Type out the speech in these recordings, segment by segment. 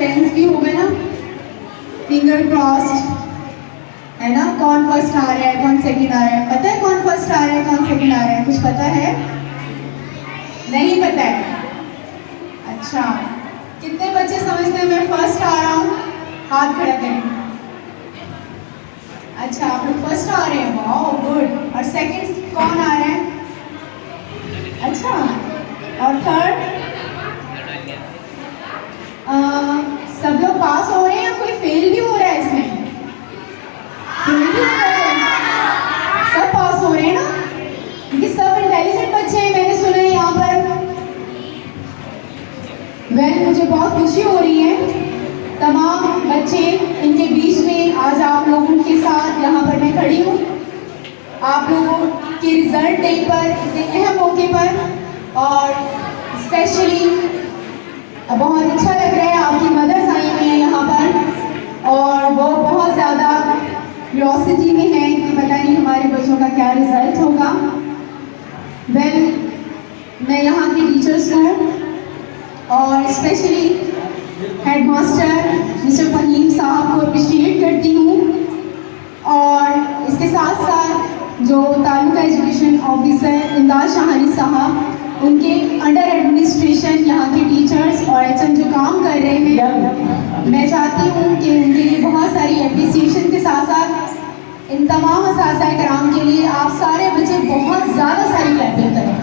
Suspense भी होगा ना, फिंगर क्रॉस्ड है ना, कौन फर्स्ट आ रहा है कौन सेकंड आ रहा है। पता है कौन फर्स्ट आ रहा है कौन सेकंड आ रहा है? कुछ पता है? नहीं पता है? अच्छा, कितने बच्चे समझते हैं मैं फर्स्ट आ रहा हूँ? हाथ खड़ा करें। अच्छा, आप लोग फर्स्ट आ रहे हैं, वाओ गुड। और सेकंड कौन आ रहा है? अच्छा, और थर्ड? सब लोग पास हो रहे हैं या कोई फेल भी हो रहा है इसमें? फेल भी हो रहा है? सब पास हो रहे हैं ना, क्योंकि सब इंटेलिजेंट बच्चे हैं मैंने सुना है यहाँ पर। मुझे बहुत खुशी हो रही है तमाम बच्चे इनके बीच में आज आप लोगों के साथ यहाँ पर मैं खड़ी हूँ, आप लोगों के रिजल्ट डे पर, इतने अहम मौके पर। और स्पेशली बहुत अच्छा लग रहा है, आपकी मदर्स आई हुई हैं यहाँ पर और वो बहुत ज़्यादा क्यूरियोसिटी में है कि पता नहीं हमारे बच्चों का क्या रिजल्ट होगा। मैं यहाँ की टीचर्स हूँ और स्पेशली हेडमास्टर मिस्टर फहीम साहब को अप्रिशिएट करती हूँ, और इसके साथ साथ जो तालुका एजुकेशन ऑफिसर इमदाद शाहानी साहब, उनके अंडर एडमिनिस्ट्रेशन यहाँ के टीचर्स और एचएम जो काम कर रहे हैं, मैं चाहती हूँ कि उनके लिए बहुत सारी एप्रिसिएशन के साथ साथ इन तमाम असातिज़ा कराम के लिए आप सारे बच्चे बहुत ज़्यादा सारी क्लैपिंग करें।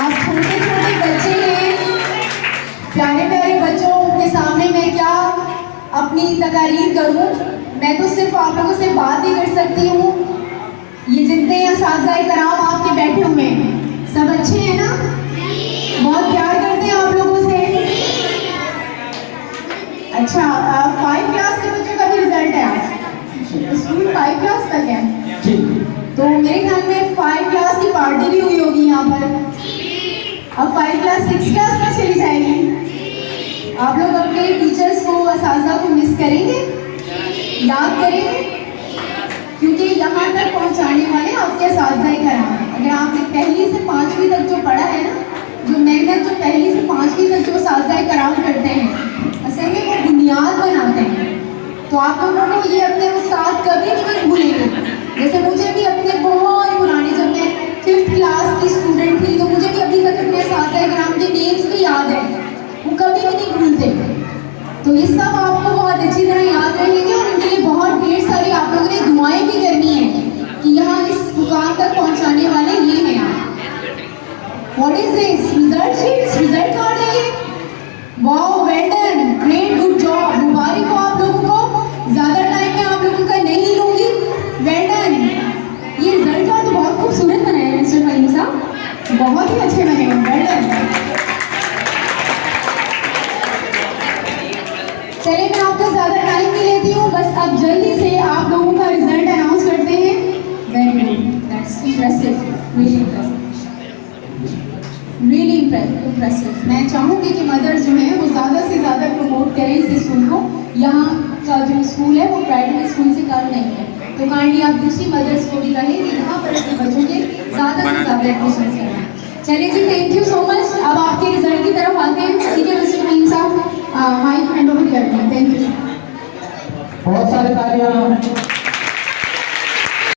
आप छोटे छोटे बच्चे हैं, प्यारे प्यारे बच्चों के सामने मैं क्या अपनी तकारीर करूं? मैं तो सिर्फ आप लोगों से बात ही कर सकती हूँ। ये जितने असातिज़ा कराम आपके बैठे हुए हैं सब अच्छे हैं ना? बहुत प्यार करते हैं आप लोगों से? अच्छा, 5 क्लास के बच्चों का भी रिजल्ट है आज? स्कूल 5 क्लास तक है, तो मेरे ख्याल में 5 क्लास की पार्टी भी हुई होगी यहाँ पर। अब 5 क्लास 6 क्लास में चली जाएगी। आप लोग अपने टीचर्स को, असातिज़ा को मिस करेंगे, याद करेंगे, क्योंकि यहाँ तक पहुँचाने वाले आपके असातिज़ा कराम हैं। अगर आपने पहली से 5वीं तक जो पढ़ा है ना, जो मेहनत जो पहली से 5वीं तक जो असातिज़ा कराम करते हैं, असल में वो बुनियाद बनाते हैं। तो आप लोगों को ये अपने उस्ताद कभी नहीं भूलेंगे। जैसे मुझे भी अपने बहुत पुराने, जब मैं 5th क्लास की स्टूडेंट थी, तो मुझे भी अभी तक अपने असातिज़ा कराम के नेम्स भी याद है, वो कभी भी नहीं भूलते। तो ये सब आपको बहुत अच्छी तरह याद रहेंगे और उनके लिए बहुत ढेर सारी आप लोगों ने दुआएं भी करनी है कि यहाँ इस मुकाम तक पहुँचाने वाले ये हैं आप। What is this? Result sheet, result card है ये? Wow, well done, great, good job, मुबारक हो आप लोगों को। ज़्यादा टाइम में आप लोगों का नहीं लूँगी, वेल डन। ये रिजल्ट कार्ड तो बहुत खूबसूरत बनाए हैं मिस्टर फहीम साहब, बहुत ही अच्छे बने हैं, वेल डन। चलिए, मैं आपका ज़्यादा टाइम नहीं लेती हूँ, बस अब जल्दी से आप लोगों का रिजल्ट अनाउंस करते हैं। Very good, that's impressive, really impressive, really impressive. मैं चाहूँगी कि मदर्स जो हैं वो ज़्यादा से ज़्यादा प्रमोट करें इस स्कूल को। यहाँ का जो स्कूल है वो प्राइवेट स्कूल से कम नहीं है, तो काइंडली आप दूसरी मदर्स को भी कहें कि यहाँ पर अपने बच्चों के ज़्यादा से ज़्यादा एडमिशन कराएं। चलिए जी, थैंक यू सो मच। अब आपके रिजल्ट की तरफ आते हैं, ठीक है मिस्टर फहीम साहब, माइक हैंड ओवर करते हैं। Thank you. बहुत सारे तालियां।